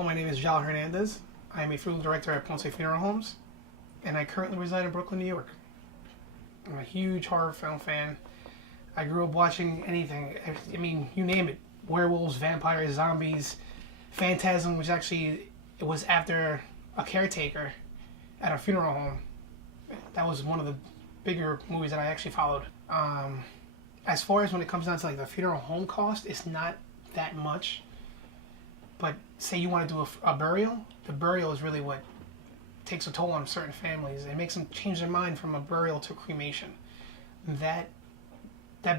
Well, my name is Jal Hernandez. I am a funeral director at Ponce Funeral Homes, and I currently reside in Brooklyn, New York. I'm a huge horror film fan. I grew up watching anything. I mean, you name it. Werewolves, vampires, zombies, Phantasm, which actually it was after a caretaker at a funeral home. That was one of the bigger movies that I actually followed. As far as when it comes down to like the funeral home cost, it's not that much. But say you want to do a burial, the burial is really what takes a toll on certain families. It makes them change their mind from a burial to cremation. That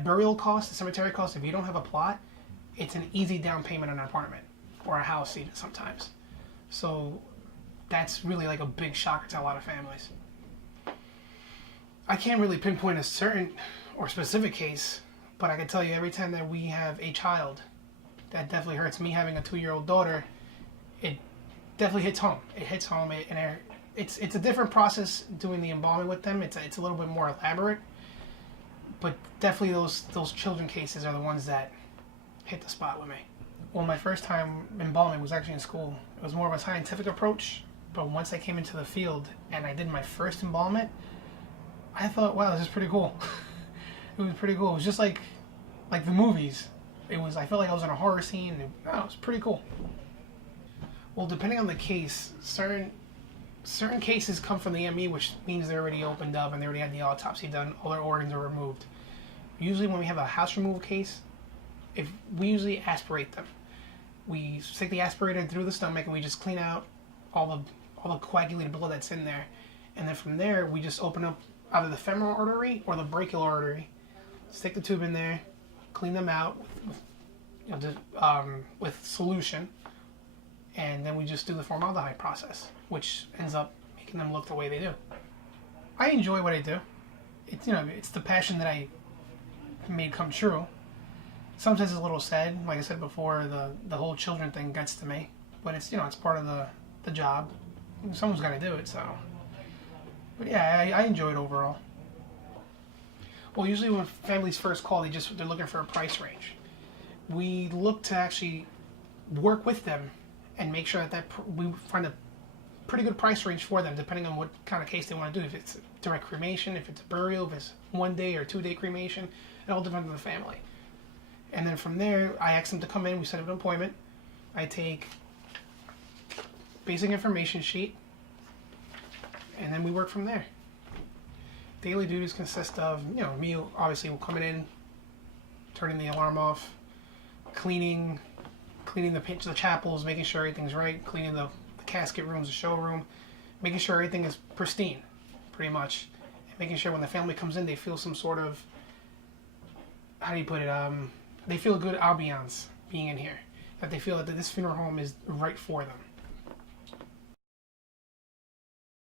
burial cost, the cemetery cost, if you don't have a plot, it's an easy down payment on an apartment or a house even sometimes. So that's really like a big shocker to a lot of families. I can't really pinpoint a certain or specific case, but I can tell you every time that we have a child, that definitely hurts. Me having a 2-year-old daughter, it definitely hits home. It hits home, and it's a different process doing the embalming with them. It's a little bit more elaborate, but definitely those children cases are the ones that hit the spot with me. Well, my first time embalming was actually in school. It was more of a scientific approach, but once I came into the field and I did my first embalmment, I thought, wow, this is pretty cool. It was pretty cool. It was just like the movies. I felt like I was in a horror scene. It was pretty cool. Well, depending on the case, certain cases come from the ME, which means they're already opened up and they already had the autopsy done. All their organs are removed. Usually, when we have a house removal case, if we usually aspirate them, we stick the aspirator through the stomach and we just clean out all the coagulated blood that's in there, and then from there we just open up either the femoral artery or the brachial artery, stick the tube in there, clean them out with solution, and then we just do the formaldehyde process, which ends up making them look the way they do. I enjoy what I do. It's the passion that I made come true. Sometimes it's a little sad, like I said before, the whole children thing gets to me, but it's part of the job. Someone's got to do it, so. But yeah, I enjoy it overall. Well, usually when families first call, they're looking for a price range. We look to actually work with them and make sure that we find a pretty good price range for them, depending on what kind of case they want to do. If it's direct cremation, if it's a burial, if it's 1-day or 2-day cremation, it all depends on the family. And then from there, I ask them to come in. We set up an appointment. I take basic information sheet, and then we work from there. Daily duties consist of, me obviously coming in, turning the alarm off, cleaning the chapels, making sure everything's right, cleaning the casket rooms, the showroom, making sure everything is pristine, pretty much, and making sure when the family comes in, they feel some sort of, how do you put it, they feel a good ambiance being in here, that they feel that this funeral home is right for them.